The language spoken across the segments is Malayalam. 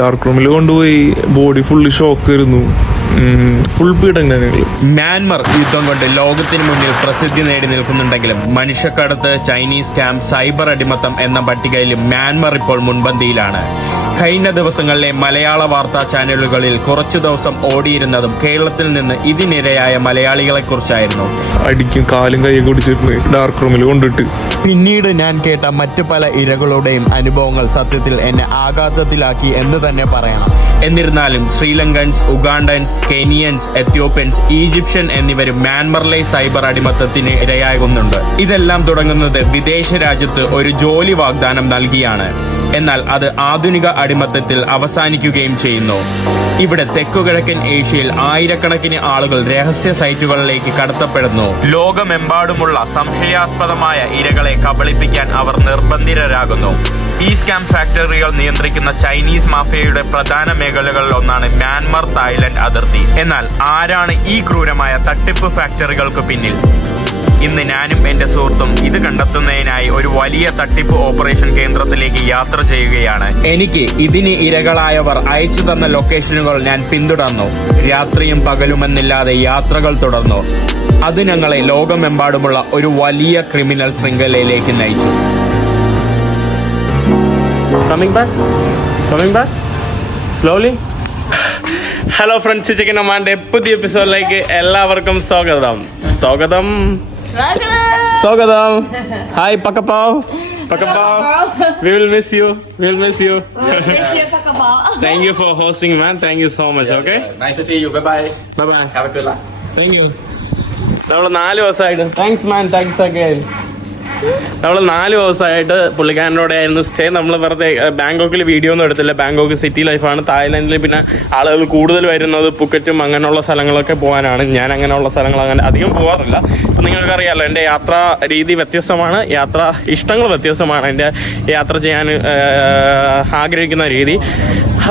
ഡാർക്ക് റൂമിൽ കൊണ്ടുപോയി ബോഡി ഫുള്ളി ഷോക്ക് വരുന്നു. ഫുൾ പീഡനങ്ങൾ. മ്യാൻമർ യുദ്ധം കൊണ്ട് ലോകത്തിന് മുന്നിൽ പ്രസിദ്ധി നേടി നിൽക്കുന്നുണ്ടെങ്കിലും മനുഷ്യക്കടത്ത്, ചൈനീസ് ക്യാമ്പ്, സൈബർ അടിമത്തം എന്ന പട്ടികയിൽ മ്യാൻമർ ഇപ്പോൾ മുൻപന്തിയിലാണ്. കഴിഞ്ഞ ദിവസങ്ങളിലെ മലയാള വാർത്താ ചാനലുകളിൽ കുറച്ചു ദിവസം ഓടിയിരുന്നതും കേരളത്തിൽ നിന്ന് ഇതിനിരയായ മലയാളികളെ കുറിച്ചായിരുന്നു. അടിക്കും, കാലും കൈയൊക്കെ ഒടിച്ചിട്ട് ഡാർക്ക് റൂമിൽ കൊണ്ടിട്ട്. പിന്നീട് ഞാൻ കേട്ട മറ്റു പല ഇരകളുടെയും അനുഭവങ്ങൾ സത്യത്തിൽ എന്നെ ആഘാതത്തിലാക്കി എന്ന് തന്നെ പറയണം. എന്നിരുന്നാലും ശ്രീലങ്കൻസ്, ഉഗാണ്ടൻസ്, കെനിയൻസ്, എത്യോപ്യൻസ്, ഈജിപ്ഷ്യൻ എന്നിവരും മ്യാൻമറിലെ സൈബർ അടിമത്തത്തിന് ഇരയാകുന്നുണ്ട്. ഇതെല്ലാം തുടങ്ങുന്നത് വിദേശ രാജ്യത്ത് ഒരു ജോലി വാഗ്ദാനം നൽകിയാണ്. എന്നാൽ അത് ആധുനിക അടിമത്തത്തിൽ അവസാനിക്കുകയും ചെയ്യുന്നു. ഇവിടെ തെക്കുകിഴക്കൻ ഏഷ്യയിൽ ആയിരക്കണക്കിന് ആളുകൾ രഹസ്യ സൈറ്റുകളിലേക്ക് കടത്തപ്പെടുന്നു. ലോകമെമ്പാടുമുള്ള സംശയാസ്പദമായ ഇരകളെ കബളിപ്പിക്കാൻ അവർ നിർബന്ധിതരാകുന്നു. ഈ സ്കാം ഫാക്ടറികൾ നിയന്ത്രിക്കുന്ന ചൈനീസ് മാഫിയയുടെ പ്രധാന മേഖലകളിൽ ഒന്നാണ് മ്യാൻമർ തായ്ലൻഡ് അതിർത്തി. എന്നാൽ ആരാണ് ഈ ക്രൂരമായ തട്ടിപ്പ് ഫാക്ടറികൾക്ക് പിന്നിൽ? ഇന്ന് ഞാനും എന്റെ സുഹൃത്തും ഇത് കണ്ടെത്തുന്നതിനായി ഒരു വലിയ തട്ടിപ്പ് ഓപ്പറേഷൻ കേന്ദ്രത്തിലേക്ക് യാത്ര ചെയ്യുകയാണ്. എനിക്ക് ഇതിന് ഇരകളായവർ അയച്ചു തന്ന ലൊക്കേഷനുകൾ ഞാൻ പിന്തുടർന്നു. രാത്രിയും പകലുമെന്നില്ലാതെ യാത്രകൾ തുടർന്നു. അത് ഞങ്ങളെ ലോകമെമ്പാടുമുള്ള ഒരു വലിയ ക്രിമിനൽ ശൃംഖലയിലേക്ക് നയിച്ചു. സ്ലോലി. ഹലോ ഫ്രണ്ട്സ്, ചിക്കൻ അമ്മാന്റെ പുതിയ എപ്പിസോഡിലേക്ക് എല്ലാവർക്കും സ്വാഗതം. Hi, Pakapao. We will miss you. We'll miss you, Pakapao. Thank you for hosting, man. Thank you so much. Okay. Nice to see you. Bye. Have a good luck. Thank you. നമ്മൾ 4 ദിവസമായിട്ട് താങ്ക്സ് മാൻ. Thanks again. നമ്മൾ 4 ദിവസമായിട്ട് പുള്ളിക്കാരൻ്റെ ആയിരുന്നു സ്റ്റേ. നമ്മൾ വെറുതെ ബാങ്കോക്കിൽ വീഡിയോ ഒന്നും എടുത്തില്ല. ബാങ്കോക്ക് സിറ്റി ലൈഫാണ്. തായ്ലൻഡിൽ പിന്നെ ആളുകൾ കൂടുതൽ വരുന്നത് പുക്കറ്റും അങ്ങനെയുള്ള സ്ഥലങ്ങളൊക്കെ പോകാനാണ്. ഞാൻ അങ്ങനെയുള്ള സ്ഥലങ്ങൾ അങ്ങനെ അധികം പോകാറില്ല. അപ്പം നിങ്ങൾക്കറിയാമല്ലോ, എൻ്റെ യാത്രാ രീതി വ്യത്യസ്തമാണ്, യാത്രാ ഇഷ്ടങ്ങൾ വ്യത്യസ്തമാണ്, എൻ്റെ യാത്ര ചെയ്യാൻ ആഗ്രഹിക്കുന്ന രീതി.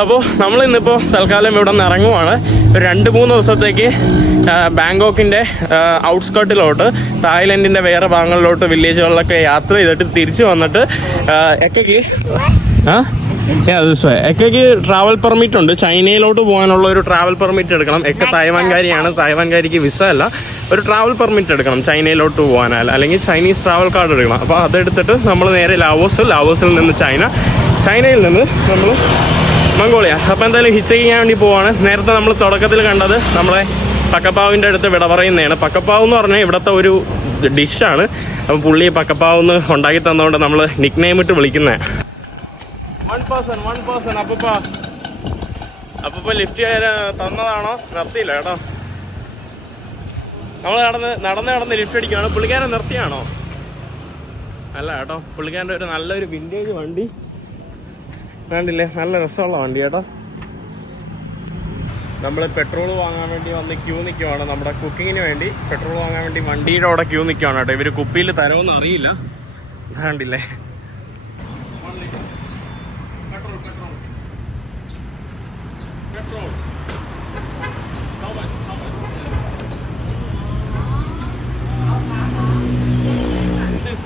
അപ്പോൾ നമ്മളിന്നിപ്പോൾ തൽക്കാലം ഇവിടെ നിന്ന് ഇറങ്ങുവാണ്. ഒരു 2-3 ദിവസത്തേക്ക് ബാങ്കോക്കിൻ്റെ ഔട്ട്സ്കർട്ടിലോട്ട്, തായ്ലൻഡിൻ്റെ വേറെ ഭാഗങ്ങളിലോട്ട്, വില്ലേജുകളിലൊക്കെ യാത്ര ചെയ്തിട്ട് തിരിച്ച് വന്നിട്ട് എക്കയ്ക്ക് ട്രാവൽ പെർമിറ്റ് ഉണ്ട്. ചൈനയിലോട്ട് പോകാനുള്ള ഒരു ട്രാവൽ പെർമിറ്റ് എടുക്കണം. എക്ക തായ്വാൻകാരിയാണ്. തായ്വാൻകാരിക്ക് വിസ അല്ല, ഒരു ട്രാവൽ പെർമിറ്റ് എടുക്കണം ചൈനയിലോട്ട് പോകാനാൽ, അല്ലെങ്കിൽ ചൈനീസ് ട്രാവൽ കാർഡ് എടുക്കണം. അപ്പോൾ അതെടുത്തിട്ട് നമ്മൾ നേരെ ലാവോസിൽ നിന്ന് ചൈനയിൽ നിന്ന് നമ്മൾ മംഗോളിയ. അപ്പോൾ എന്തായാലും ഹിച്ച് ചെയ്യാൻ വേണ്ടി പോവാണ്. നേരത്തെ നമ്മൾ തുടക്കത്തിൽ കണ്ടത് നമ്മളെ പക്കപ്പാവിൻ്റെ അടുത്ത് വിട പറയുന്നതാണ്. പക്കപ്പാവ് എന്ന് പറഞ്ഞാൽ ഇവിടുത്തെ ഒരു ഡിഷാണ്. അപ്പം പുള്ളി പക്കപ്പാവ് എന്ന് ഉണ്ടാക്കി തന്നുകൊണ്ട് നമ്മൾ നിക്ക് നെയിം ഇട്ട് വിളിക്കുന്നത്. വൺ പേഴ്സൺ അപ്പൂപ്പ ലിഫ്റ്റ് തന്നതാണോ? നിർത്തിയില്ല കേട്ടോ. നമ്മൾ നടന്ന് ലിഫ്റ്റ് അടിക്കുകയാണ്. പുള്ളിക്കാരൻ നിർത്തിയാണോ? അല്ല കേട്ടോ, പുള്ളിക്കാരൻ്റെ ഒരു നല്ലൊരു വിൻറ്റേജ് വണ്ടി വേണ്ടില്ലേ, നല്ല രസമുള്ള വണ്ടി കേട്ടോ. നമ്മൾ പെട്രോൾ വാങ്ങാൻ വേണ്ടി വന്ന് ക്യൂ നിൽക്കുവാണ്. നമ്മുടെ കുക്കിങ്ങിന് വേണ്ടി പെട്രോൾ വാങ്ങാൻ വേണ്ടി വണ്ടിയുടെ അവിടെ ക്യൂ നിൽക്കുവാണ് കേട്ടോ. ഇവർ കുപ്പിയിൽ തരുമെന്ന് അറിയില്ല. വേണ്ടില്ലേ,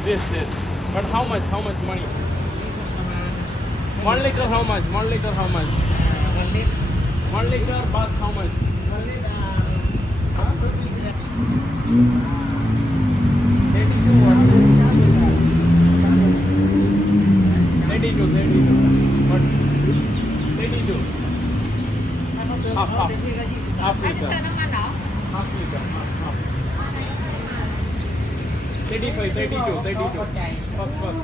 this but how much money? 1 liter how much? 1 liter how much? 1 liter but how much? 1 liter 32 what? 32 half liter 32 first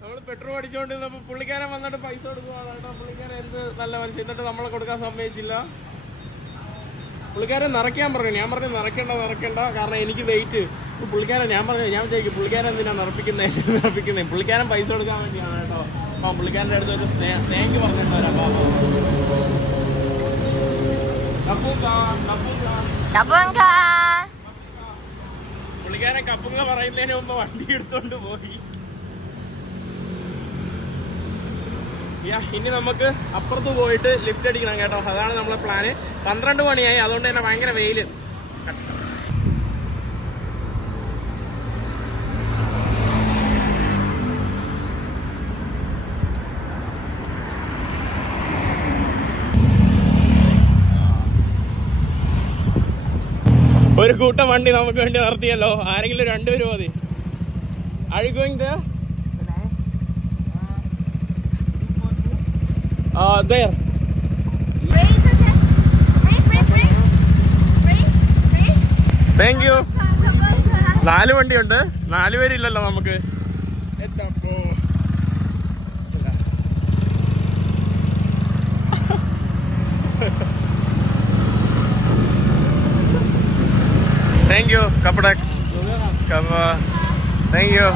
നമ്മൾ പെട്രോൾ അടിച്ചോണ്ടിരുന്നപ്പോ പുള്ളിക്കാരൻ വന്നിട്ട് പൈസ കൊടുക്കുവാണ് കേട്ടോ. പുള്ളിക്കാരൻ എന്ത് നല്ല മനുഷ്യൻ. എന്നിട്ട് നമ്മളെ കൊടുക്കാൻ സമ്മതിച്ചില്ല. പുള്ളിക്കാരൻ നിറയ്ക്കാൻ പറഞ്ഞു. ഞാൻ പറഞ്ഞു നിറയ്ക്കണ്ട, കാരണം എനിക്ക് വെയിറ്റ്. പുള്ളിക്കാരൻ ഞാൻ ചോദിക്കും പുള്ളിക്കാരൻ എന്തിനാ നിറപ്പിക്കുന്നത്? പുള്ളിക്കാരൻ പൈസ കൊടുക്കാൻ വേണ്ടിയാണ് കേട്ടോ. അപ്പം പുള്ളിക്കാരൻ്റെ അടുത്ത് ഒരു സ്നേഹം പറഞ്ഞിട്ട് വരാം. പുള്ളിക്കാരൻ കപ്പുങ്ക പറയുന്നതിന് മുമ്പ് വണ്ടി എടുത്തോണ്ട് പോയി. ഇനി നമുക്ക് അപ്പുറത്ത് പോയിട്ട് ലിഫ്റ്റ് അടിക്കണം കേട്ടോ. അതാണ് നമ്മളെ പ്ലാന്. 12 മണിയായി, അതുകൊണ്ട് തന്നെ ഭയങ്കര വെയില്. ഒരു കൂട്ടം വണ്ടി നമുക്ക് വേണ്ടി നിർത്തിയല്ലോ. ആരെങ്കിലും രണ്ടുപേരും മതി. Are you going there? There. Thank you. 4 വണ്ടിയുണ്ട്. 4 പേരില്ലല്ലോ നമുക്ക്. Thank you, Kapadak. Thank you.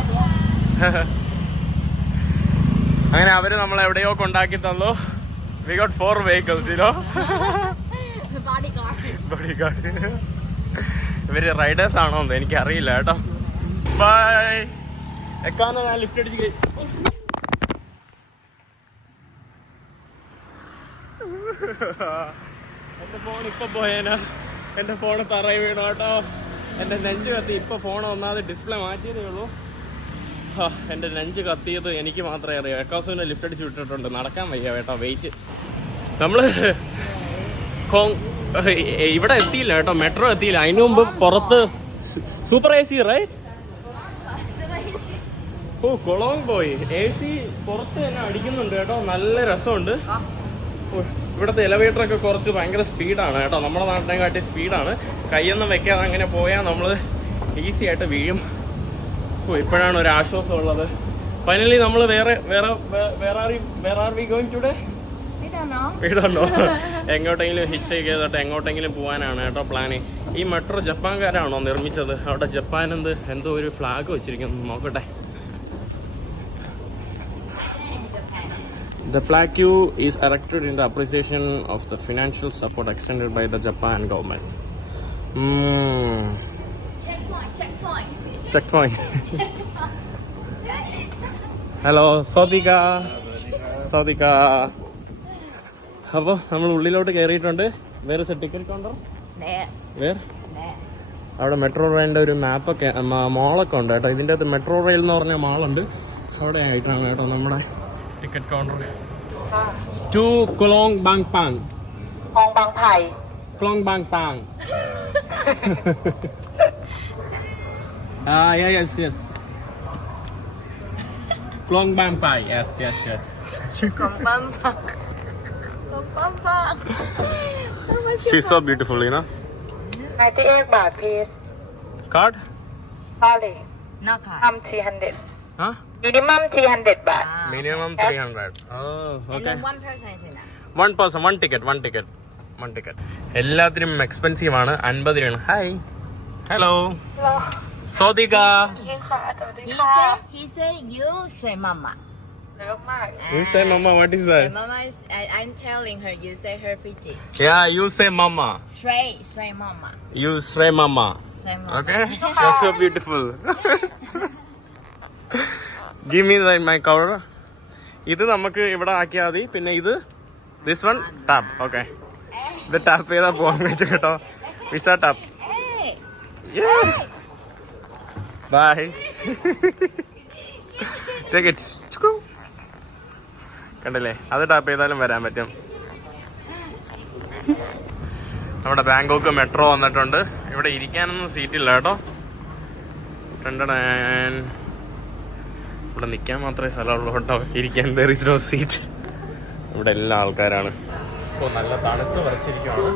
അങ്ങനെ അവര് നമ്മളെ എവിടെയോ കൊണ്ടാക്കി തന്നു. We got 4 vehicles, you know. Bodyguard. ഇവര് റൈഡേഴ്സ് ആണോ എന്ന് എനിക്ക് അറിയില്ല കേട്ടോ. ബൈ. എക്കാന്ന് ഞാൻ ലിഫ്റ്റ് അടിച്ച് എന്റെ ഫോൺ ഇപ്പൊ പോയേനാ. എന്റെ ഫോണ് തറയി വീണു കേട്ടോ. എന്റെ നെഞ്ച് കത്തി. ഇപ്പൊ ഫോൺ ഒന്നാമത് ഡിസ്പ്ലേ മാറ്റിയതേ ഉള്ളൂ. എന്റെ നെഞ്ച് കത്തിയത് എനിക്ക് മാത്രമേ അറിയാം. എക്കാസുവിനെ ലിഫ്റ്റ് അടിച്ച് വിട്ടിട്ടുണ്ട്. നടക്കാൻ വയ്യ കേട്ടോ. വെയിറ്റ്. നമ്മള് ഇവിടെ എത്തിയില്ല കേട്ടോ. മെട്രോ എത്തിയില്ല. അതിനു മുമ്പ് പുറത്ത് സൂപ്പർ AC റൈറ്റ്. ഓ കൊളോങ് പോയി. AC പുറത്ത് തന്നെ അടിക്കുന്നുണ്ട് കേട്ടോ. നല്ല രസമുണ്ട്. ഇവിടുത്തെ എലവേറ്റർ ഒക്കെ കുറച്ച് ഭയങ്കര സ്പീഡാണ് കേട്ടോ. നമ്മുടെ നാട്ടിനെ കാട്ടി സ്പീഡാണ്. കൈയൊന്നും വെക്കാതെ അങ്ങനെ പോയാൽ നമ്മൾ ഈസി ആയിട്ട് വീഴും. ഓ ഇപ്പോഴാണ് ഒരു ആശ്വാസം ഉള്ളത്. ഫൈനലി നമ്മൾ വീടുണ്ടോ എങ്ങോട്ടെങ്കിലും ഹിച്ച് ചെയ്തിട്ട് എങ്ങോട്ടെങ്കിലും പോകാനാണ് കേട്ടോ പ്ലാന്. ഈ മെട്രോ ജപ്പാൻകാരാണോ നിർമ്മിച്ചത്? അവിടെ ജപ്പാൻ എന്തോ ഒരു ഫ്ലാഗ് വെച്ചിരിക്കുന്നു. നോക്കട്ടെ. The plaque is erected in the appreciation of the financial support extended by the Japan government. Checkpoint. Hello, Saudika. അപ്പോൾ നമ്മൾ ഉള്ളിലോട്ട് കയറിയിട്ടുണ്ട്. വേറെ ടിക്കറ്റ് കൗണ്ടർ വേറെ അവിടെ മെട്രോ റെയിലിൻ്റെ ഒരു മാപ്പൊക്കെ മോളൊക്കെ ഉണ്ട് കേട്ടോ. ഇതിൻ്റെ അകത്ത് മെട്രോ റെയിൽ എന്ന് പറഞ്ഞ മാളുണ്ട്. അവിടെ ആയിട്ടാണ് കേട്ടോ നമ്മുടെ ticket counter. To Klong Bang Pang. Klong Bang Pang. Yes. Klong Bang Pai. Yes. She's so beautiful, you know. 98 baht, please. Card? Sorry. No card. 300. Huh? Minimum 300 baht. Minimum 300. Oh, And okay. then one person is enough. One person, one ticket. എല്ലാത്തിനും എക്സ്പെൻസീവ് ആണ്. 50 രൂപയാണ്. Hi. Hello. Saudika. He said you say mama. You say mama. What is that? Mama is. I'm telling her. You say her pretty. Yeah, you say mama. Say mama. You say mama. Say mama. Okay? You're so beautiful. Give me my cover. ഇത് നമുക്ക് ഇവിടെ ആക്കിയാൽ മതി. പിന്നെ ഇത് this one tap. Okay. ഇത് ടാപ്പ് ചെയ്താൽ പോകാൻ പറ്റും കേട്ടോ. Visa tap. Yeah. Bye. Take it. കണ്ടല്ലേ, അത് ടാപ്പ് ചെയ്താലും വരാൻ പറ്റും. നമ്മുടെ ബാങ്കോക്ക് മെട്രോ വന്നിട്ടുണ്ട്. ഇവിടെ ഇരിക്കാനൊന്നും സീറ്റില്ല കേട്ടോ. ഇവിടെ നിൽക്കാൻ മാത്രമേ സ്ഥലമുള്ളൂ കേട്ടോ. ഇരിക്കാൻ there is no seat. ഇവിടെ എല്ലാ ആൾക്കാരാണ്. സോ നല്ല തണുത്ത് വരച്ചിരിക്കുകയാണ്.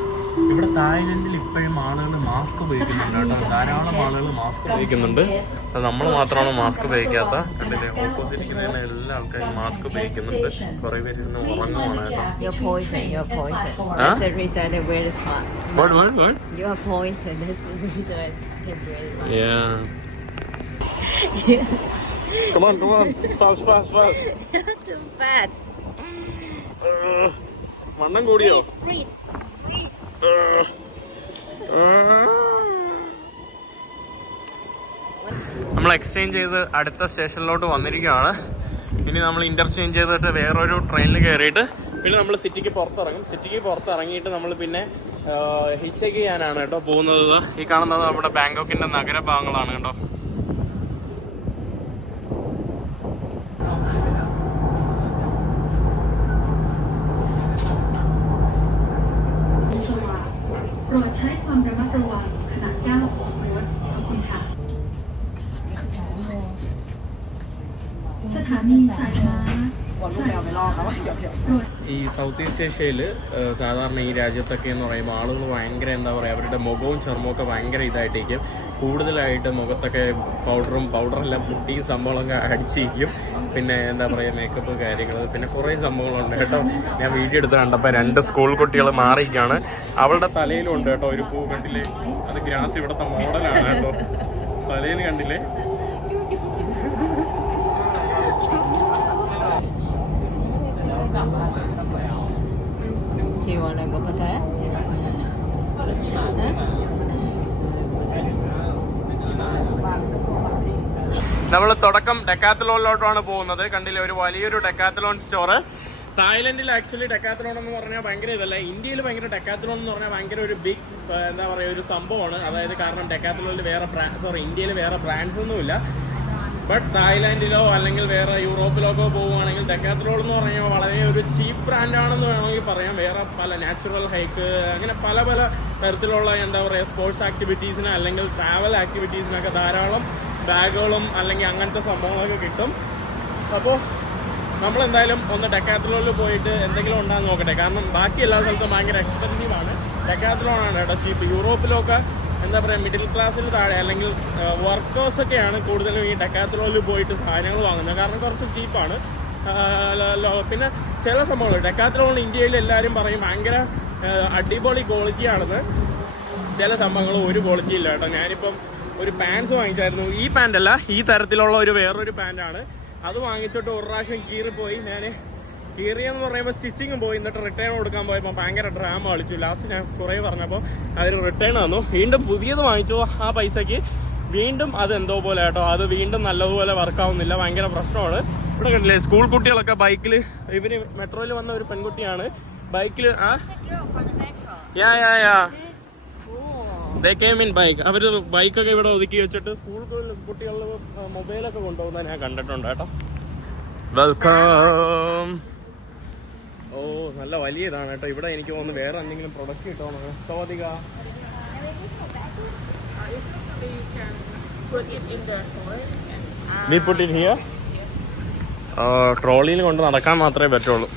ഇവിടെ തായ്ലൻഡിൽ ഇപ്പോഴും ആളുകൾ മാസ്ക് ഉപയോഗിക്കുന്നുണ്ട് കേട്ടോ. ധാരാളം ആളുകൾ മാസ്ക് ഉപയോഗിക്കുന്നുണ്ട്. അത് നമ്മൾ മാത്രമാണ് മാസ്ക് ഉപയോഗിക്കാത്ത. കണ്ടില്ലേ, ഓപ്പോസിറ്റ് ഇരിക്കുന്ന എല്ലാ ആൾക്കാരും മാസ്ക് ഉപയോഗിക്കുന്നുണ്ട്. കുറെ പേര് ഇരുന്ന് ഉറങ്ങുവാണ് കേട്ടോ. You're poison. That's the reason they wear the mask. What? You're poison. That's the reason they wear the mask. Yeah. Come on. Fast. Too fat. മണ്ണം കൂടിയോ? Breathe. നമ്മൾ എക്സ്ചേഞ്ച് ചെയ്ത് അടുത്ത സ്റ്റേഷനിലോട്ട് വന്നിരിക്കുകയാണ്. ഇനി നമ്മൾ ഇന്റർചേഞ്ച് ചെയ്തിട്ട് വേറൊരു ട്രെയിനിൽ കയറിയിട്ട് പിന്നെ നമ്മൾ സിറ്റിക്ക് പുറത്തിറങ്ങും. സിറ്റിക്ക് പുറത്തിറങ്ങിയിട്ട് നമ്മൾ പിന്നെ ഹിച്ചേക്ക് ചെയ്യാനാണ് കേട്ടോ പോകുന്നത്. ഈ കാണുന്നത് നമ്മുടെ ബാങ്കോക്കിന്റെ നഗരഭാഗങ്ങളാണ് കേട്ടോ.โปรดใช้ความระมัดระวังขณะก้าวออกจากรถขอบคุณค่ะสถานีสายม้าഈ സൗത്ത് ഈസ്റ്റ് ഏഷ്യയിൽ സാധാരണ ഈ രാജ്യത്തൊക്കെ എന്ന് പറയുമ്പോൾ ആളുകൾ ഭയങ്കര എന്താ പറയുക, അവരുടെ മുഖവും ചർമ്മമൊക്കെ ഭയങ്കര ഇതായിട്ടിരിക്കും. കൂടുതലായിട്ട് മുഖത്തൊക്കെ പൗഡറെല്ലാം മുട്ടിയും സംഭവങ്ങളൊക്കെ അടിച്ചിരിക്കും. പിന്നെ എന്താ പറയുക, മേക്കപ്പ് കാര്യങ്ങൾ, പിന്നെ കുറേ സംഭവങ്ങളുണ്ട് കേട്ടോ. ഞാൻ വീഡിയോ എടുത്ത് കണ്ടപ്പോൾ 2 സ്കൂൾ കുട്ടികൾ മാറിയിരിക്കുകയാണ്. അവളുടെ തലയിലുണ്ട് കേട്ടോ ഒരു പൂ, കണ്ടില്ലേ? അത് ഗ്രാസ് ഇവിടുത്തെ മോഡലാണ് കേട്ടോ. തലയിൽ കണ്ടില്ലേ? Do you want to go for that? നമ്മൾ തുടക്കം ഡെക്കാത്തലോണിലോട്ടാണ് പോകുന്നത്. കണ്ടില്ലേ, ഒരു വലിയൊരു ഡെക്കാത്തലോൺ സ്റ്റോറ്. തായ്ലൻഡിൽ ആക്ച്വലി ഡെക്കാത്തലോൺ എന്ന് പറഞ്ഞാൽ ഭയങ്കര ഇതല്ല. ഇന്ത്യയിൽ ഭയങ്കര ഡെക്കാത്തലോൺ എന്ന് പറഞ്ഞാൽ ഭയങ്കര ഒരു ബിഗ് എന്താ പറയുക ഒരു സംഭവമാണ്. അതായത് കാരണം ഡെക്കാത്തലോണിൽ ഇന്ത്യയിൽ വേറെ ബ്രാൻഡ്സ് ഒന്നുമില്ല. ബട്ട് തായ്ലാൻഡിലോ അല്ലെങ്കിൽ വേറെ യൂറോപ്പിലൊക്കെ പോവുകയാണെങ്കിൽ ഡെക്കാത്തലോൺ എന്ന് പറഞ്ഞാൽ വളരെ ഒരു ചീപ്പ് ബ്രാൻഡാണെന്ന് വേണമെങ്കിൽ പറയാം. വേറെ പല നാച്ചുറൽ ഹൈക്ക് അങ്ങനെ പല തരത്തിലുള്ള എന്താ പറയുക സ്പോർട്സ് ആക്ടിവിറ്റീസിന് അല്ലെങ്കിൽ ട്രാവൽ ആക്ടിവിറ്റീസിനൊക്കെ ധാരാളം ബാഗുകളും അല്ലെങ്കിൽ അങ്ങനത്തെ സംഭവങ്ങളൊക്കെ കിട്ടും. അപ്പോൾ നമ്മളെന്തായാലും ഒന്ന് ഡെക്കാത്തലോണിൽ പോയിട്ട് എന്തെങ്കിലും ഉണ്ടാകുന്ന നോക്കട്ടെ. കാരണം ബാക്കി എല്ലാ സ്ഥലത്തും ഭയങ്കര എക്സ്പെൻസീവാണ്. ഡെക്കാത്തലോണാണ് കേട്ടോ ചീപ്പ്. യൂറോപ്പിലൊക്കെ എന്താ പറയുക മിഡിൽ ക്ലാസ്സിൽ താഴെ അല്ലെങ്കിൽ വർക്കേഴ്സൊക്കെയാണ് കൂടുതലും ഈ ഡെക്കാത്തലോണിൽ പോയിട്ട് സാധനങ്ങൾ വാങ്ങുന്നത്. കാരണം കുറച്ച് ചീപ്പാണ്. പിന്നെ ചില സംഭവങ്ങൾ ഡെക്കാത്തലോൺ ഇന്ത്യയിൽ എല്ലാവരും പറയും ഭയങ്കര അടിപൊളി ക്വാളിറ്റിയാണെന്ന്. ചില സംഭവങ്ങൾ ഒരു ക്വാളിറ്റി ഇല്ല കേട്ടോ. ഞാനിപ്പം ഒരു പാൻസ് വാങ്ങിച്ചായിരുന്നു. ഈ പാൻ്റല്ല, ഈ തരത്തിലുള്ള വേറൊരു പാൻ്റാണ്. അത് വാങ്ങിച്ചിട്ട് ഒരു പ്രാവശ്യം കീറിപ്പോയി. ഞാൻ കീറിയെന്ന് പറയുമ്പോൾ സ്റ്റിച്ചിങ് പോയി. എന്നിട്ട് റിട്ടേൺ കൊടുക്കാൻ പോയപ്പോൾ ഭയങ്കര ഡ്രാമ കളിച്ചു. ലാസ്റ്റ് ഞാൻ കുറേ പറഞ്ഞപ്പോൾ അതിന് റിട്ടേൺ തന്നു. വീണ്ടും പുതിയത് വാങ്ങിച്ചു. ആ പൈസയ്ക്ക് വീണ്ടും അത് എന്തോ പോലെ കേട്ടോ. അത് വീണ്ടും നല്ലതുപോലെ വർക്കാവുന്നില്ല. ഭയങ്കര പ്രശ്നമാണ്. ഇവിടെ കണ്ടില്ലേ സ്കൂൾ കുട്ടികളൊക്കെ ബൈക്കിൽ, ഇവര് മെട്രോയിൽ വന്ന ഒരു പെൺകുട്ടിയാണ് ബൈക്കിൽ. ബൈക്ക് അവര് ബൈക്കൊക്കെ ഇവിടെ ഒതുക്കി വെച്ചിട്ട് സ്കൂൾ കുട്ടികളുടെ മൊബൈലൊക്കെ കൊണ്ടുപോകുന്ന ഞാൻ കണ്ടിട്ടുണ്ട് കേട്ടോ. വെൽക്കം. ഓ നല്ല വലിയ ഇതാണ് കേട്ടോ. ഇവിടെ എനിക്ക് തോന്നുന്നു വേറെ എന്തെങ്കിലും പ്രൊഡക്റ്റ് കിട്ടുമോ? സോദിക We put it here. ട്രോളിയിൽ കൊണ്ട് നടക്കാൻ മാത്രമേ പറ്റുള്ളൂ.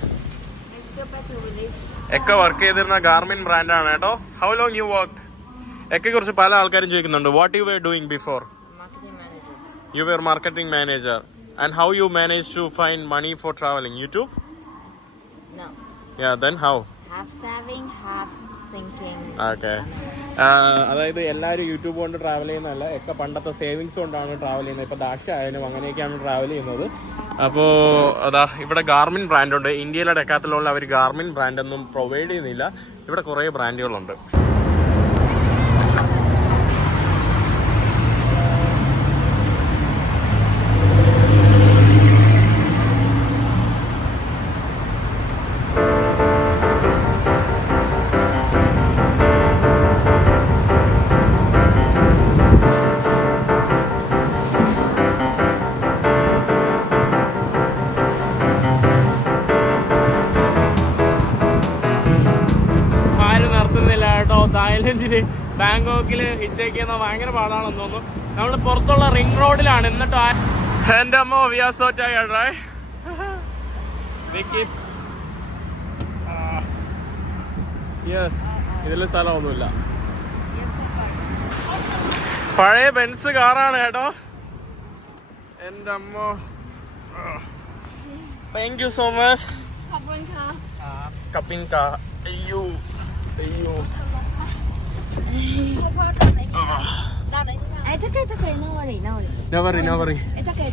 ഒക്കെ വർക്ക് ചെയ്തിരുന്ന ഗാർമിൻ ബ്രാൻഡാണ് കേട്ടോ. How long you work? ഒക്കെ കുറിച്ച് പല ആൾക്കാരും ചോദിക്കുന്നുണ്ട്. What you were doing before? Marketing manager. You were marketing manager. And how you managed to find money for traveling? YouTube? No. Yeah, then how? Half saving, half thinking. Okay. അതായത് എല്ലാവരും യൂട്യൂബ് കൊണ്ട് ട്രാവൽ ചെയ്യുന്നതല്ല. ഒക്കെ പണ്ടത്തെ സേവിങ്സ് കൊണ്ടാണ് ട്രാവൽ ചെയ്യുന്നത്. ഇപ്പോൾ ദാഷ ആയാലും അങ്ങനെയൊക്കെയാണ് ട്രാവൽ ചെയ്യുന്നത്. അപ്പോൾ അതാ ഇവിടെ ഗാർമിൻ ബ്രാൻഡുണ്ട്. ഇന്ത്യയിലെ ഡെക്കാത്തലോണിൽ അവർ ഗാർമിൻ ബ്രാൻഡൊന്നും പ്രൊവൈഡ് ചെയ്യുന്നില്ല. ഇവിടെ കുറേ ബ്രാൻഡുകളുണ്ട്. തായ്ലൻഡില് ബാങ്കോക്കിൽ ഹിച്ചേക്ക് ചെയ്യുന്ന ഭയങ്കര പാടാണെന്ന് തോന്നുന്നു. നമ്മൾ പുറത്തുള്ള റിംഗ് റോഡിലാണ്. എന്നിട്ട് എന്റെ അമ്മ we are so tired right. Yes, ഇതിൽ സ്ഥലമൊന്നുമില്ല. പഴയ ബെൻസ് കാറാണ് കേട്ടോ. എന്റെ അമ്മ. Thank you so much. കപ്പിൻക. അയ്യോ അയ്യോ. It's okay. No worry. No worry. It's okay.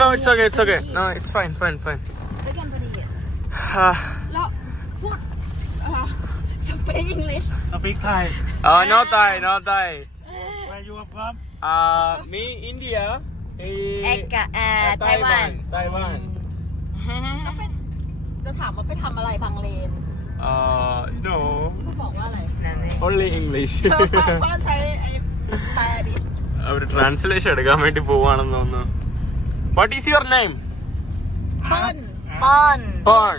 No, it's okay. No, it's fine. We can put it here. Speak English. Speak Thai. No Thai. Where you are from? Me India. Taiwan. ไต้หวัน จะถามว่าไปทำอะไรบางเลน No, บอกว่าอะไร only English. ป้าใช้ไอ้แปลดิ our translation എടുക്കാൻ വേണ്ടി പോവാണെന്ന് തോന്നുന്നു. What is your name? เปิ้ล Bon. Pon.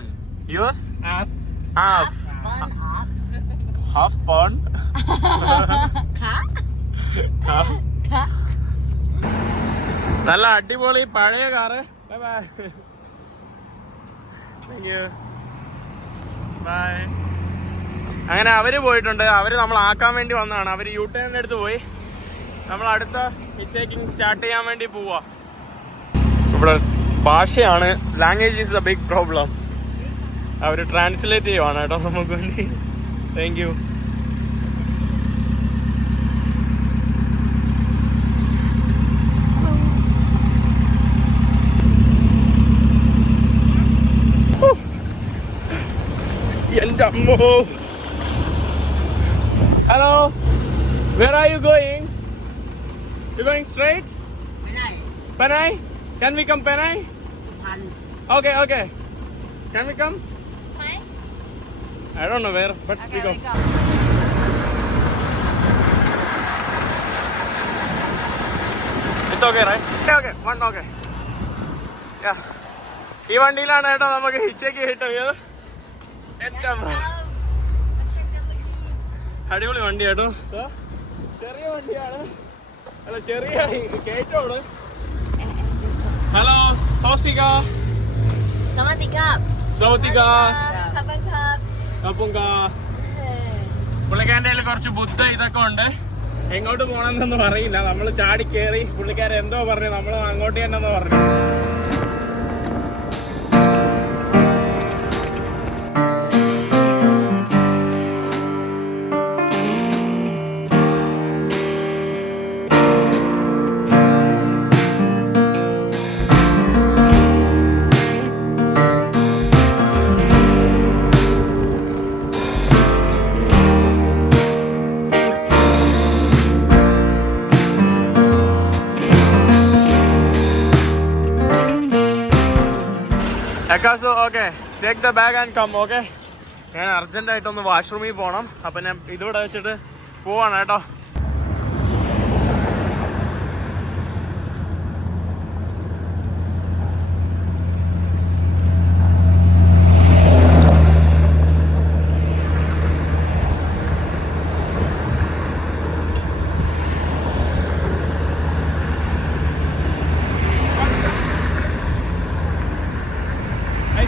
Yours? Half. Half. Bon up. Half pon. നല്ല അടിപൊളി പഴയ കാറ്. Bye bye. Thank you. Bye. അങ്ങനെ അവര് പോയിട്ടുണ്ട്. അവര് നമ്മൾ ആക്കാൻ വേണ്ടി വന്നതാണ്. അവര് യു ടേണിന്റെ അടുത്ത് പോയി. നമ്മൾ അടുത്ത ഹിച്ച് സ്റ്റാർട്ട് ചെയ്യാൻ വേണ്ടി പോവാ. ഇവിടെ ഭാഷയാണ്, language is a big problem. അവര് ട്രാൻസ്ലേറ്റ് ചെയ്യുവാണ് കേട്ടോ നമുക്ക് വേണ്ടി. Thank you. എന്റെ അമ്മോ. Hello, where are you going? You going straight? Penai? Can we come Penai? Okay, okay. Can we come? Fine. I don't know where, but we Okay, go. we go. It's okay, right? Okay, okay. One okay. Yeah. ഈ വണ്ടിയിലാണ് കേട്ടോ നമുക്ക് ഹിച്ചേക്ക് കിട്ടുന്നത്. എന്റെ അമ്മ. അടിപൊളി വണ്ടി കേട്ടോ. ചെറിയ വണ്ടിയാണ്, അല്ല ചെറിയ കയറ്റമാണ്. ഹലോ സോസിക. Sawadika. സൗതിക. Kabanka. കപ്പുങ്ക. പുള്ളിക്കാരൻ്റെ കയ്യിൽ കുറച്ച് ബുദ്ധ ഇതൊക്കെ ഉണ്ട്. എങ്ങോട്ട് പോകണമെന്നൊന്നും അറിയില്ല. നമ്മൾ ചാടി കയറി പുള്ളിക്കാരൻ എന്തോ പറഞ്ഞു, നമ്മൾ അങ്ങോട്ട് തന്നെ എന്ന് പറഞ്ഞു. എക്കാസോ okay, take the bag and come. Okay, ഞാൻ അർജന്റായിട്ടൊന്ന് വാഷ്റൂമിൽ പോകണം. അപ്പം ഞാൻ ഇതിവിടെ വെച്ചിട്ട് പോവാണ് കേട്ടോ.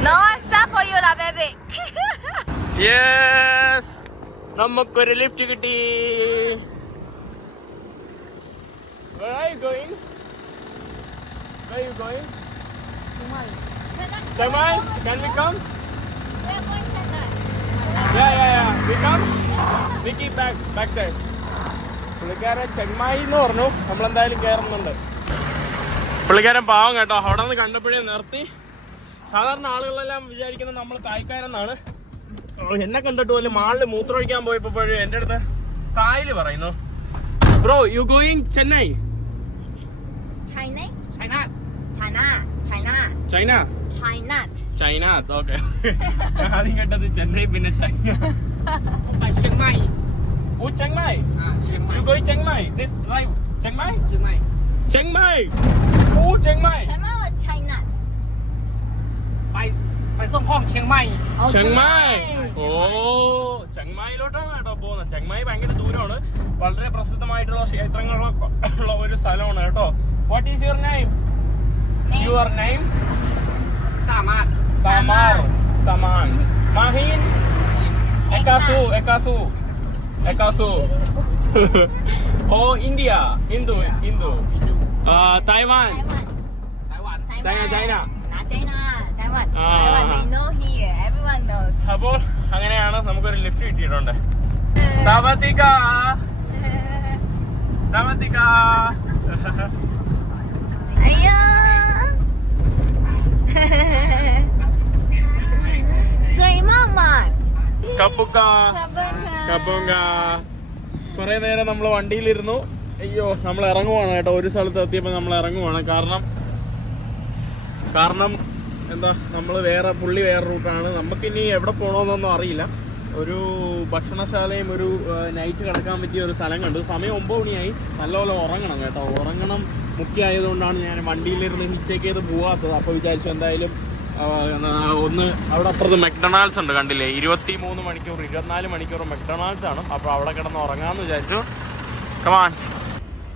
No stop for you lah, baby. Yes, നമുക്കൊരു ലിഫ്റ്റ് കിട്ടി. Where are you going? Where are you going? Chengmai? Can we come? Yeah. We come? We keep back side. പുള്ളിക്കാരൻ ചെങ്മായി എന്ന് പറഞ്ഞു. നമ്മളെന്തായാലും കയറുന്നുണ്ട്. പുള്ളിക്കാരൻ പാവം കേട്ടോ, അവിടെ നിന്ന് കണ്ടപ്പോഴേ നിർത്തി. സാധാരണ ആളുകളെല്ലാം വിചാരിക്കുന്നത് നമ്മൾ തായ്ക്കാരെന്നാണ്. എന്നെ കണ്ടിട്ട് പോലും മാളില് മൂത്രമൊഴിക്കാൻ പോയപ്പോഴും എൻ്റെ അടുത്ത് തായില് പറയുന്നു, bro you going Chennai? China. China. Okay. ആദ്യം കേട്ടത് ചെന്നൈ, പിന്നെ China. Chennai. Oh Chennai. You going Chennai? This drive Chennai. Oh Chennai. China or China? ไปส่งของเชียงใหม่ ചെങ്ങായി. ഓ ചെങ്ങായിലോട്ടാണ് കേട്ടോ പോകുന്നത്. ചെങ്ങായി ഭയങ്കര ദൂരമാണ്. വളരെ പ്രസിദ്ധമായിട്ടുള്ള ക്ഷേത്രങ്ങളൊക്കെ ഉള്ള ഒരു സ്ഥലമാണ് കേട്ടോ. What is your name? Your name? สามารถ Samar. Saman. Mahin. Ekasu. Oh, India. Hindu. Taiwan. ไต้หวัน China. Taiwan. We know here. Everyone knows. അപ്പോൾ അങ്ങനെയാണ് നമുക്കൊരു ലിഫ്റ്റ് കിട്ടിയിട്ടുണ്ട്. സവതിക. Ayya. Soy mama. കപ്പുങ്ക. കുറെ നേരം നമ്മൾ വണ്ടിയിലിരുന്നു. അയ്യോ, നമ്മൾ ഇറങ്ങുവാണ് കേട്ടോ. ഒരു സ്ഥലത്ത് എത്തിയപ്പോൾ നമ്മൾ ഇറങ്ങുവാണ്. കാരണം എന്താ, നമ്മൾ പുള്ളി വേറെ റൂട്ടാണ്. നമുക്കിനി എവിടെ പോകണമെന്നൊന്നും അറിയില്ല. ഒരു ഭക്ഷണശാലയും ഒരു നൈറ്റ് കിടക്കാൻ പറ്റിയ ഒരു സ്ഥലം കണ്ടു. സമയം 9 മണിയായി. നല്ലപോലെ ഉറങ്ങണം കേട്ടോ. ഉറങ്ങണം മുഖ്യമായതുകൊണ്ടാണ് ഞാൻ വണ്ടിയിലിരുന്ന് ഹിച്ചേക്ക് ചെയ്ത് പോവാത്തത്. അപ്പോൾ വിചാരിച്ചു എന്തായാലും ഒന്ന് അവിടെ അപ്പുറത്ത് മെക്ഡൊണാൾഡ്സ് ഉണ്ട്, കണ്ടില്ലേ? 23 മണിക്കൂർ 24 മണിക്കൂർ മെക്ഡൊണാൾഡ്സ് ആണ്. അപ്പോൾ അവിടെ കിടന്ന് ഉറങ്ങാമെന്ന് വിചാരിച്ചു. കമാൻ.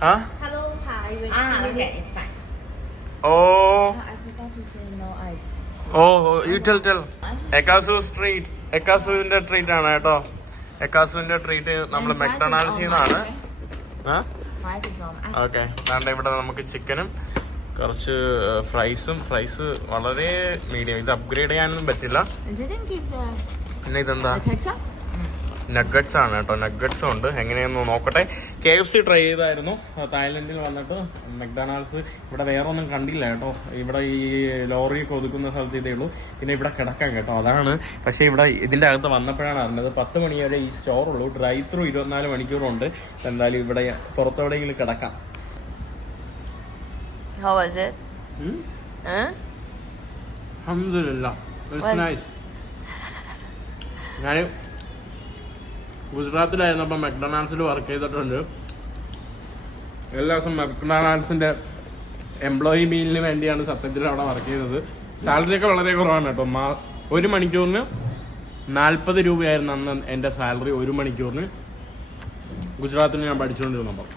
ആ Hello, hi. Okay, it's fine. Oh I forgot to say no ice. Oh you tell എക്കാസു സ്ട്രീറ്റ്. എക്കാസുവിന്റെ ട്രീറ്റ് ആണ് കേട്ടോ. എക്കാസുവിന്റെ ട്രീറ്റ് നമ്മൾ മെക്ഡൊണാൾഡ്സിൽ നിന്നാണ്. Fries is on. ഓക്കെ, അതാണ്ട് ഇവിടെ നമുക്ക് ചിക്കനും കുറച്ച് ഫ്രൈസ് വളരെ മീഡിയം. ഇത് അപ്ഗ്രേഡ് ചെയ്യാനൊന്നും പറ്റില്ല. Didn't give the പിന്നെ ഇതെന്താ? ketchup? നഗറ്റ്സ് ആണ് കേട്ടോ. നഗറ്റ്സും ഉണ്ട്. എങ്ങനെയെന്ന് നോക്കട്ടെ. KFC ട്രൈ ചെയ്തായിരുന്നു തായ്ലൻഡിൽ വന്നിട്ട്. മെക്ഡൊണാൾഡ്സ് ഇവിടെ വേറെ ഒന്നും കണ്ടില്ല കേട്ടോ. ഇവിടെ ഈ ലോറിയൊക്കെ ഒതുക്കുന്ന സ്ഥലത്ത് ഇതേ ഉള്ളൂ. പിന്നെ ഇവിടെ കിടക്കാം കേട്ടോ, അതാണ്. പക്ഷേ ഇവിടെ ഇതിൻ്റെ അകത്ത് വന്നപ്പോഴാണ് അറിഞ്ഞത് 10 മണി വരെ ഈ സ്റ്റോറുള്ളൂ. Drive through 24 മണിക്കൂറുണ്ട്. എന്തായാലും ഇവിടെ പുറത്തെവിടെയെങ്കിലും കിടക്കാം. How was it? അൽഹംദുലില്ലാ, ഇറ്റ്സ് നൈസ്. ഞാൻ ഗുജറാത്തിലായിരുന്നപ്പോൾ മെക്ഡൊണാൾഡ്സിൽ വർക്ക് ചെയ്തിട്ടുണ്ട്. എല്ലാ ദിവസം മെക്ഡൊണാൾഡ്സിൻ്റെ എംപ്ലോയി മീലിന് വേണ്ടിയാണ് സത്യത്തിൽ അവിടെ വർക്ക് ചെയ്തത്. സാലറിയൊക്കെ വളരെ കുറവാണ് കേട്ടോ. 1 മണിക്കൂറിന് 40 രൂപയായിരുന്നു അന്ന് എൻ്റെ സാലറി. 1 മണിക്കൂറിന് ഗുജറാത്തിൽ ഞാൻ പഠിച്ചുകൊണ്ടിരുന്നപ്പോൾ.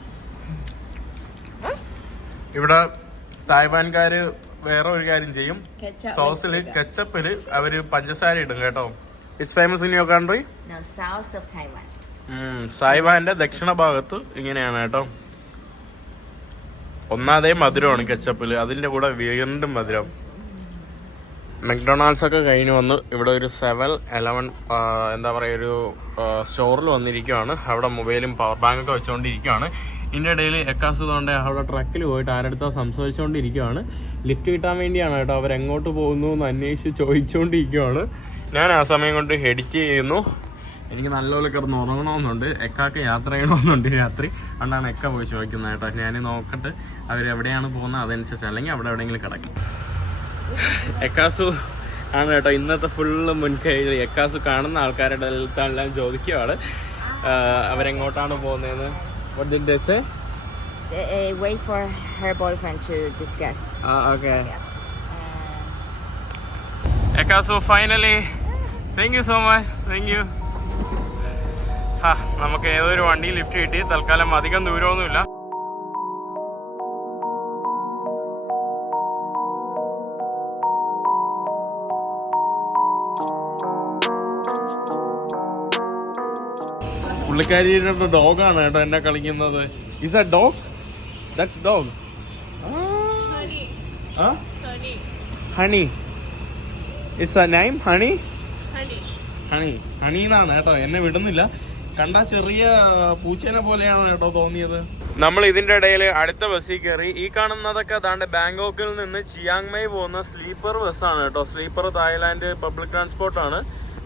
ഇവിടെ തായ്വാൻകാർ വേറെ ഒരു കാര്യം ചെയ്യും. സോസിൽ കെച്ചപ്പിൽ അവർ പഞ്ചസാര ഇടും കേട്ടോ. It's famous in your country? No, south of Taiwan. തായ്വാന്റെ ദക്ഷിണ ഭാഗത്ത് ഇങ്ങനെയാണ് കേട്ടോ. ഒന്നാമതേ മധുരമാണ് കെച്ചപ്പിൽ, അതിൻ്റെ കൂടെ വീണ്ടും മധുരം. മെക്ഡൊണാൾഡ്സ് ഒക്കെ കഴിഞ്ഞ് വന്ന് ഇവിടെ ഒരു 7-11 എന്താ പറയുക ഒരു സ്റ്റോറിൽ വന്നിരിക്കുകയാണ്. അവിടെ മൊബൈലും പവർ ബാങ്കൊക്കെ വെച്ചുകൊണ്ടിരിക്കുകയാണ്. ഇതിൻ്റെ ഇടയിൽ എക്കാസ് കൊണ്ട് അവിടെ ട്രക്കിൽ പോയിട്ട് ആരടുത്തോ സംസാരിച്ചുകൊണ്ടിരിക്കുകയാണ്. ലിഫ്റ്റ് കിട്ടാൻ വേണ്ടിയാണ് കേട്ടോ. അവരെങ്ങോട്ട് പോകുന്നു എന്ന് അന്വേഷിച്ച് ചോദിച്ചുകൊണ്ടിരിക്കുകയാണ്. ഞാൻ ആ സമയം കൊണ്ട് എഡിറ്റ് ചെയ്യുന്നു. എനിക്ക് നല്ലപോലെ കിടന്ന് ഉറങ്ങണമെന്നുണ്ട്. എക്കാക്ക് യാത്ര ചെയ്യണമെന്നുണ്ട് രാത്രി. അതുകൊണ്ടാണ് എക്ക പോയി ചോദിക്കുന്നത് കേട്ടോ. ഞാൻ നോക്കട്ടെ അവരെവിടെയാണ് പോകുന്നത്, അതനുസരിച്ച് അല്ലെങ്കിൽ അവിടെ എവിടെയെങ്കിലും കിടക്കും. എക്കാസു ആണ് കേട്ടോ ഇന്നത്തെ ഫുള്ള് മുൻകൈ. എക്കാസു കാണുന്ന ആൾക്കാരുടെ എല്ലാം ചോദിക്കുകയാണ് അവരെങ്ങോട്ടാണ് പോകുന്നതെന്ന്. What did they say? Wait for her boyfriend to discuss. Okay. Ekasu, finally. Thank you so much. Thank you. നമുക്ക് ഏതൊരു വണ്ടി ലിഫ്റ്റ് കിട്ടി. തൽക്കാലം അധികം ദൂരമൊന്നുമില്ല. പുള്ളിക്കാരിയുടെ ഡോഗാണ് കേട്ടോ എന്നെ കളിക്കുന്നത്. Is that dog? That's dog. Honey. Is her name Honey? Honey എന്നാണ് കേട്ടോ. എന്നെ വിടുന്നില്ല. കണ്ടാ ചെറിയ പൂച്ചേനെ പോലെയാണ് കേട്ടോ തോന്നിയത്. നമ്മൾ ഇതിന്റെ ഇടയിൽ അടുത്ത ബസ്സിൽ കയറി. ഈ കാണുന്നതൊക്കെ അതാണ്ട് ബാങ്കോക്കിൽ നിന്ന് ചിയാങ് മൈ പോകുന്ന സ്ലീപ്പർ ബസ്സാണ് കേട്ടോ. സ്ലീപ്പർ തായ്ലാൻഡ് പബ്ലിക് ട്രാൻസ്പോർട്ടാണ്.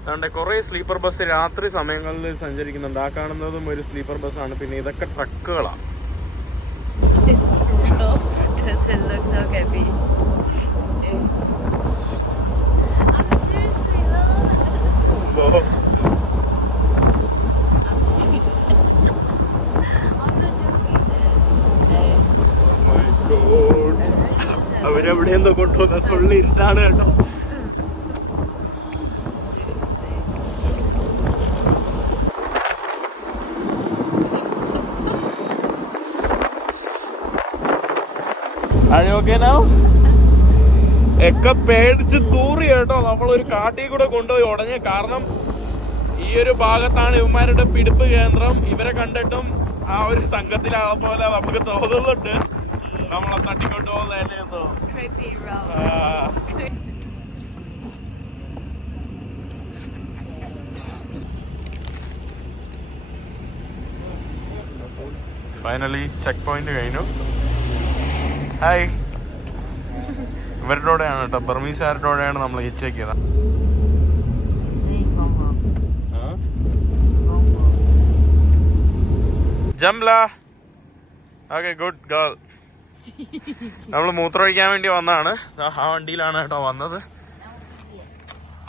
അതുകൊണ്ട് കുറേ സ്ലീപ്പർ ബസ് രാത്രി സമയങ്ങളിൽ സഞ്ചരിക്കുന്നുണ്ട്. ആ കാണുന്നതും ഒരു സ്ലീപ്പർ ബസ്സാണ്. പിന്നെ ഇതൊക്കെ ട്രക്കുകളാണ്. Does it look so heavy? I'm seriously not. അവരെവിടെയെന്തോ കൊണ്ടുപോകുന്ന ഫുള്ള് ഇരുട്ടാണ് കേട്ടോ. ഒക്കെ പേടിച്ച് തൂറി കേട്ടോ. നമ്മളൊരു കാട്ടിൽ കൂടെ കൊണ്ടുപോയി ഉടഞ്ഞ. കാരണം ഈ ഒരു ഭാഗത്താണ് ഇവന്മാരുടെ പിടിപ്പ് കേന്ദ്രം. ഇവരെ കണ്ടിട്ടും ആ ഒരു സംഘത്തിലാളെ പോലെ നമുക്ക് തോന്നുന്നുണ്ട് നമ്മളെ തട്ടിക്കൊണ്ടു പോകുന്നതല്ലേ എന്തോ. ഫൈനലി ചെക്ക് പോയിന്റ് കഴിഞ്ഞു. ഹായ്. ഇവരുടെ കൂടെയാണ് കേട്ടോ, ബർമീസുകാരുടെ കൂടെയാണ് നമ്മൾ ഹിച്ചേക്കിയത്. ജംല. Okay, good girl. നമ്മൾ മൂത്രമൊഴിക്കാൻ വേണ്ടി വന്നതാണ്. ആ വണ്ടിയിലാണ് കേട്ടോ വന്നത്.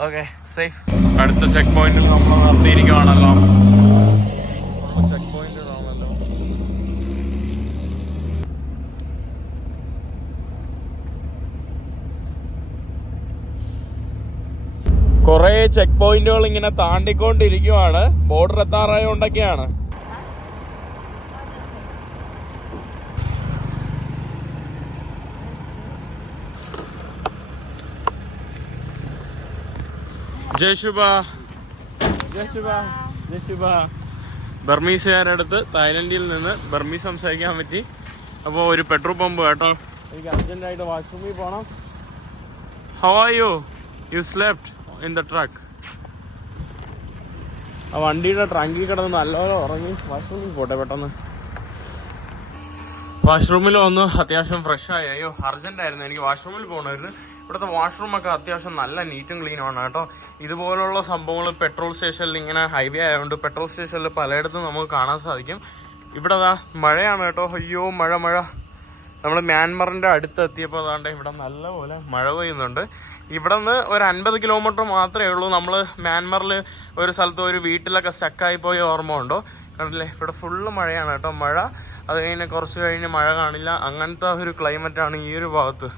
Okay, safe. അടുത്ത ചെക്ക് പോയിന്റിൽ നമ്മൾ നിർത്തിയിരിക്കുവാണല്ലോ. ചെക്ക് പോയിന്റിലാണല്ലോ. കുറെ ചെക്ക് പോയിന്റുകൾ ഇങ്ങനെ താണ്ടിക്കൊണ്ടിരിക്കുവാണ്. ബോർഡർ എത്താറായോണ്ടൊക്കെയാണ്. ബർമീസുകാരുടെ അടുത്ത് തായ്ലൻഡിൽ നിന്ന് ബർമീസ് സംസാരിക്കാൻ പറ്റി. അപ്പോൾ ഒരു പെട്രോൾ പമ്പ് കേട്ടോ. എനിക്ക് അർജന്റായിട്ട് വാഷ്റൂമിൽ പോകണം. How are you? You slept in the truck. ആ വണ്ടിയുടെ ട്രങ്കിൽ കിടന്ന് നല്ലപോലെ ഉറങ്ങി. വാഷ്റൂമിൽ പോട്ടെ പെട്ടെന്ന്. വാഷ്റൂമിൽ വന്ന് അത്യാവശ്യം ഫ്രഷായി. അയ്യോ അർജന്റായിരുന്നു, എനിക്ക് വാഷ്റൂമിൽ പോകണമായിരുന്നു. ഇവിടുത്തെ വാഷ്റൂമൊക്കെ അത്യാവശ്യം നല്ല നീറ്റും ക്ലീനുമാണ് കേട്ടോ. ഇതുപോലുള്ള സംഭവങ്ങൾ പെട്രോൾ സ്റ്റേഷനിൽ ഇങ്ങനെ ഹൈവേ ആയതുകൊണ്ട് പെട്രോൾ സ്റ്റേഷനിൽ പലയിടത്തും നമുക്ക് കാണാൻ സാധിക്കും. ഇവിടെ മഴയാണ് കേട്ടോ. അയ്യോ മഴ. നമ്മൾ മ്യാൻമറിൻ്റെ അടുത്ത് എത്തിയപ്പോൾ അതാണ്ട് ഇവിടെ നല്ലപോലെ മഴ പെയ്യുന്നുണ്ട്. ഇവിടെ നിന്ന് ഒരു 50 കിലോമീറ്റർ മാത്രമേ ഉള്ളൂ. നമ്മൾ മ്യാൻമറിൽ ഒരു സ്ഥലത്ത് ഒരു വീട്ടിലൊക്കെ സ്റ്റക്കായി പോയ ഓർമ്മ ഉണ്ടോ? കണ്ടില്ലേ, ഇവിടെ ഫുള്ള് മഴയാണ് കേട്ടോ. മഴ അത് കഴിഞ്ഞ് കുറച്ച് കഴിഞ്ഞ് മഴ കാണില്ല. അങ്ങനത്തെ ഒരു ക്ലൈമറ്റാണ് ഈ ഒരു ഭാഗത്ത്.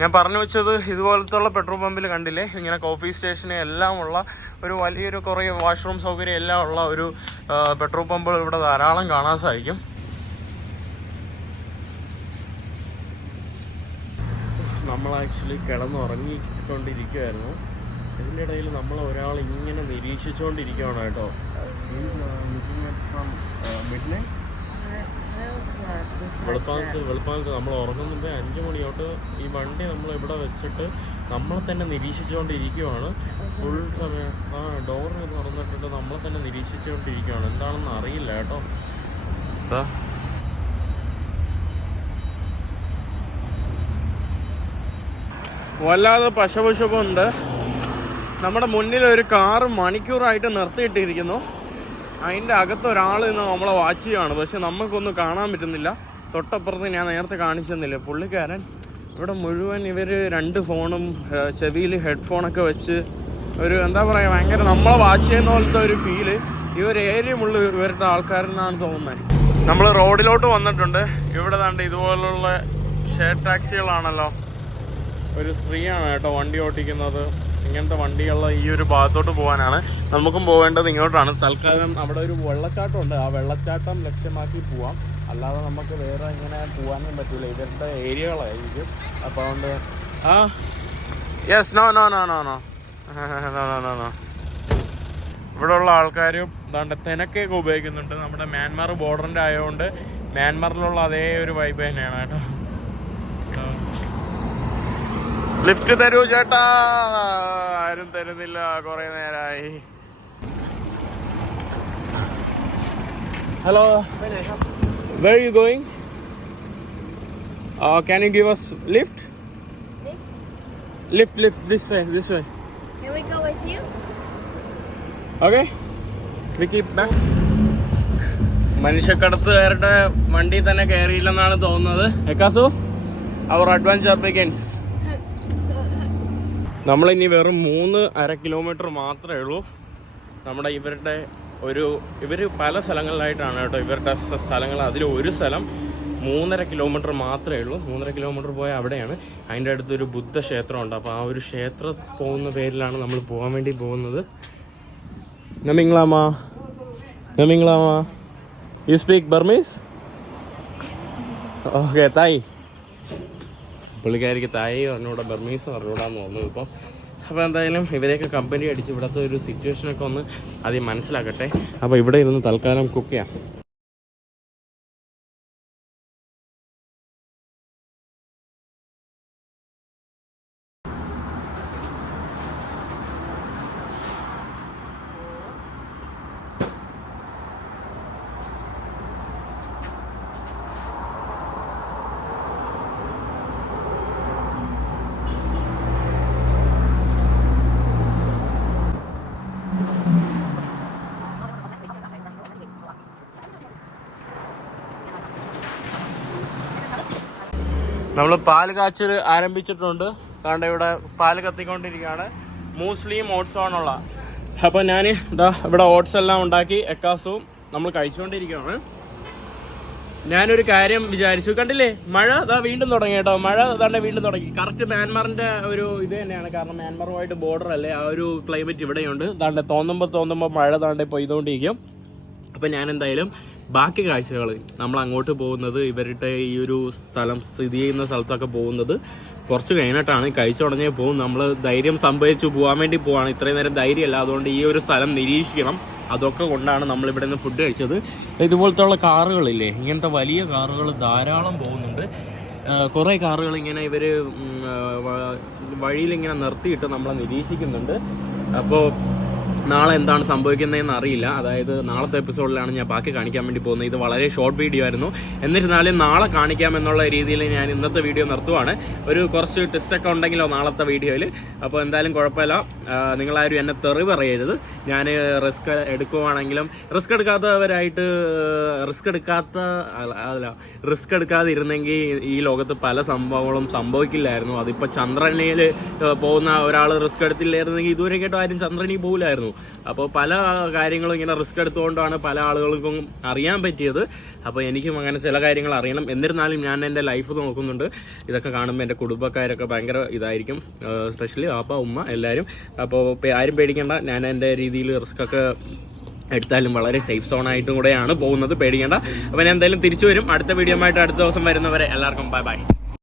ഞാൻ പറഞ്ഞു വെച്ചത് ഇതുപോലത്തുള്ള പെട്രോൾ പമ്പിൽ കണ്ടില്ലേ, ഇങ്ങനെ കോഫി സ്റ്റേഷന് എല്ലാം ഉള്ള ഒരു വലിയൊരു കുറേ വാഷ്റൂം സൗകര്യം എല്ലാം ഉള്ള ഒരു പെട്രോൾ പമ്പുകൾ ഇവിടെ ധാരാളം കാണാൻ സാധിക്കും. നമ്മൾ ആക്ച്വലി കിടന്നുറങ്ങിക്കൊണ്ടിരിക്കുമായിരുന്നു. ഇതിൻ്റെ ഇടയിൽ നമ്മൾ ഒരാൾ ഇങ്ങനെ നിരീക്ഷിച്ചുകൊണ്ടിരിക്കുകയാണ് കേട്ടോ. വെളുപ്പാലത്ത് നമ്മൾ ഉറങ്ങുന്നുണ്ട്. 5 മണി തൊട്ട് ഈ വണ്ടി നമ്മൾ ഇവിടെ വെച്ചിട്ട് നമ്മളെ തന്നെ നിരീക്ഷിച്ചുകൊണ്ടിരിക്കുകയാണ്. ഫുൾ സമയം ഡോറ് തുറന്നിട്ടിട്ട് നമ്മളെ തന്നെ നിരീക്ഷിച്ചുകൊണ്ടിരിക്കുകയാണ്. എന്താണെന്ന് അറിയില്ല കേട്ടോ. വല്ലാതെ പശപശപ്പുണ്ട്. നമ്മുടെ മുന്നിൽ ഒരു കാറ് മണിക്കൂറായിട്ട് നിർത്തിയിട്ടിരിക്കുന്നു. അതിൻ്റെ അകത്ത് ഒരാൾ നിന്ന് നമ്മളെ വാച്ച് ചെയ്യുകയാണ്. പക്ഷെ നമുക്കൊന്നും കാണാൻ പറ്റുന്നില്ല. തൊട്ടപ്പുറത്ത് ഞാൻ നേരത്തെ കാണിച്ചെന്നില്ല, പുള്ളിക്കാരൻ ഇവിടെ മുഴുവൻ ഇവർ 2 ഫോണും ചെവിയിൽ ഹെഡ്ഫോണൊക്കെ വെച്ച് ഒരു എന്താ പറയുക, ഭയങ്കര നമ്മളെ വാച്ച് ചെയ്യുന്ന പോലത്തെ ഒരു ഫീല് ഈ ഒരു ഏരിയമുള്ള ഇവരുടെ ആൾക്കാരെന്നാണ് തോന്നുന്നത്. നമ്മൾ റോഡിലോട്ട് വന്നിട്ടുണ്ട്. ഇവിടെ ദാണ്ട് ഇതുപോലുള്ള ഷെയർ ടാക്സികളാണല്ലോ. ഒരു സ്ത്രീയാണ് കേട്ടോ വണ്ടി ഓട്ടിക്കുന്നത്. ഇങ്ങനത്തെ വണ്ടികളുള്ള ഈ ഒരു ഭാഗത്തോട്ട് പോകാനാണ്. നമുക്കും പോകേണ്ടത് ഇങ്ങോട്ടാണ്. തൽക്കാലം അവിടെ ഒരു വെള്ളച്ചാട്ടമുണ്ട്. ആ വെള്ളച്ചാട്ടം ലക്ഷ്യമാക്കി പോവാം. അല്ലാതെ നമുക്ക് വേറെ ഇങ്ങനെ പോകാനും പറ്റില്ല. ഇവരുടെ ഏരിയകളായിരിക്കും. അപ്പോൾ അതുകൊണ്ട് യെസ് നോ ഇവിടെ ഉള്ള ആൾക്കാരും ദാണ്ട് തെനക്കൊക്കെ ഉപയോഗിക്കുന്നുണ്ട്. നമ്മുടെ മ്യാൻമാർ ബോർഡറിൻ്റെ ആയതുകൊണ്ട് മ്യാൻമാറിലുള്ള അതേ ഒരു വൈബ് തന്നെയാണ് കേട്ടോ. ലിഫ്റ്റ് തരൂ ചേട്ടാ. ആരും തരുന്നില്ല, കുറെ നേരമായി. Hello, where are you going? Can you give us lift? Lift this way. Can we go with you? Okay, we keep back. മനുഷ്യക്കടത്തുകാരുടെ വണ്ടി തന്നെ കയറിയില്ലെന്നാണ് തോന്നുന്നത്. എക്കാസു അവർ അഡ്വാൻസ് begins. നമ്മളിനി വെറും 3.5 കിലോമീറ്റർ മാത്രമേ ഉള്ളൂ. നമ്മുടെ ഇവർ പല സ്ഥലങ്ങളിലായിട്ടാണ് കേട്ടോ ഇവരുടെ സ്ഥലങ്ങൾ. അതിൽ ഒരു സ്ഥലം 3.5 കിലോമീറ്റർ മാത്രമേ ഉള്ളൂ. 3.5 കിലോമീറ്റർ പോയാൽ അവിടെയാണ്. അതിൻ്റെ അടുത്തൊരു ബുദ്ധക്ഷേത്രമുണ്ട്. അപ്പോൾ ആ ഒരു ക്ഷേത്രം പോകുന്ന പേരിലാണ് നമ്മൾ പോകാൻ വേണ്ടി പോകുന്നത്. നമിങ്ലാമ you speak Burmese? Okay, Thai. പുള്ളിക്കാരിക്ക് തായ് പറഞ്ഞുകൂടെ ബർമീസ് പറഞ്ഞുകൂടാന്ന് തോന്നുന്നു ഇപ്പം. അപ്പോൾ എന്തായാലും ഇവരെയൊക്കെ കമ്പനി അടിച്ച് ഇവിടുത്തെ ഒരു സിറ്റുവേഷനൊക്കെ ഒന്ന് ആദ്യം മനസ്സിലാക്കട്ടെ. അപ്പോൾ ഇവിടെ ഇരുന്ന് തൽക്കാലം കുക്ക് ചെയ്യാം. നമ്മൾ പാല് കാച്ചൽ ആരംഭിച്ചിട്ടുണ്ട്. കാരണം ഇവിടെ പാല് കത്തിക്കൊണ്ടിരിക്കുകയാണ്. മൂസ്ലിയും ഓട്സും ആണുള്ള. അപ്പോൾ ഞാൻ ഇതാ ഇവിടെ ഓട്സ് എല്ലാം ഉണ്ടാക്കി എക്കാസവും നമ്മൾ കഴിച്ചുകൊണ്ടിരിക്കുകയാണ്. ഞാനൊരു കാര്യം വിചാരിച്ചു, കണ്ടില്ലേ മഴ ഇതാ വീണ്ടും തുടങ്ങി കേട്ടോ. മഴ ഇതാണ്ട് വീണ്ടും തുടങ്ങി. കറക്റ്റ് മ്യാൻമാറിൻ്റെ ഒരു ഇത് തന്നെയാണ്, കാരണം മ്യാൻമാറുമായിട്ട് ബോർഡർ അല്ലേ, ആ ഒരു ക്ലൈമറ്റ് ഇവിടെയുണ്ട്. ഇതാണ്ട് തോന്നുമ്പോൾ മഴ താണ്ട് പെയ്തുകൊണ്ടിരിക്കും. അപ്പം ഞാൻ എന്തായാലും ബാക്കി കാഴ്ചകൾ നമ്മൾ അങ്ങോട്ട് പോകുന്നത്, ഇവരുടെ ഈ ഒരു സ്ഥലം സ്ഥിതി ചെയ്യുന്ന സ്ഥലത്തൊക്കെ പോകുന്നത് കുറച്ച് കഴിഞ്ഞിട്ടാണ്. കഴിച്ചു തുടങ്ങിയേ പോകും. നമ്മൾ ധൈര്യം സംഭവിച്ചു പോകാൻ വേണ്ടി പോവാണ്. ഇത്രയും നേരം ധൈര്യമല്ല, അതുകൊണ്ട് ഈ ഒരു സ്ഥലം നിരീക്ഷിക്കണം. അതൊക്കെ കൊണ്ടാണ് നമ്മളിവിടെ നിന്ന് ഫുഡ് കഴിച്ചത്. ഇതുപോലത്തെ ഉള്ള കാറുകളില്ലേ, ഇങ്ങനത്തെ വലിയ കാറുകൾ ധാരാളം പോകുന്നുണ്ട്. കുറേ കാറുകൾ ഇങ്ങനെ ഇവർ വഴിയിലിങ്ങനെ നിർത്തിയിട്ട് നമ്മളെ നിരീക്ഷിക്കുന്നുണ്ട്. അപ്പോൾ നാളെ എന്താണ് സംഭവിക്കുന്നതെന്ന് അറിയില്ല. അതായത് നാളത്തെ എപ്പിസോഡിലാണ് ഞാൻ ബാക്കി കാണിക്കാൻ വേണ്ടി പോകുന്നത്. ഇത് വളരെ ഷോർട്ട് വീഡിയോ ആയിരുന്നു. എന്നിരുന്നാലും നാളെ കാണിക്കാമെന്നുള്ള രീതിയിൽ ഞാൻ ഇന്നത്തെ വീഡിയോ നിർത്തുവാണ്. ഒരു കുറച്ച് ടെസ്റ്റൊക്കെ ഉണ്ടെങ്കിലോ നാളത്തെ വീഡിയോയിൽ. അപ്പോൾ എന്തായാലും കുഴപ്പമില്ല, നിങ്ങളാരും എന്നെ തെറി പറയരുത്. ഞാൻ റിസ്ക് എടുക്കുവാണെങ്കിലും റിസ്ക് എടുക്കാതിരുന്നെങ്കിൽ ഈ ലോകത്ത് പല സംഭവങ്ങളും സംഭവിക്കില്ലായിരുന്നു. അതിപ്പോൾ ചന്ദ്രനിൽ പോകുന്ന ഒരാൾ റിസ്ക് എടുത്തില്ലായിരുന്നെങ്കിൽ ഇതുവരെ കേട്ടോ ആരും ചന്ദ്രനിൽ പോകില്ലായിരുന്നു. അപ്പോൾ പല കാര്യങ്ങളും ഇങ്ങനെ റിസ്ക് എടുത്തുകൊണ്ടാണ് പല ആളുകൾക്കും അറിയാൻ പറ്റിയത്. അപ്പോൾ എനിക്കും അങ്ങനെ ചില കാര്യങ്ങൾ അറിയണം. എന്നിരുന്നാലും ഞാൻ എൻ്റെ ലൈഫ് നോക്കുന്നുണ്ട്. ഇതൊക്കെ കാണുമ്പോൾ എൻ്റെ കുടുംബക്കാരൊക്കെ ഭയങ്കര ഇതായിരിക്കും, സ്പെഷ്യലി പാപ്പ ഉമ്മ എല്ലാവരും. അപ്പോൾ ആരും പേടിക്കേണ്ട, ഞാൻ എൻ്റെ രീതിയിൽ റിസ്ക് ഒക്കെ എടുത്താലും വളരെ സേഫ് സോണായിട്ടും കൂടെയാണ് പോകുന്നത്, പേടിക്കേണ്ട. അപ്പോൾ ഞാൻ എന്തായാലും തിരിച്ചു വരും അടുത്ത വീഡിയോ ആയിട്ട്. അടുത്ത ദിവസം വരുന്നവരെ എല്ലാവർക്കും ബൈ ബൈ.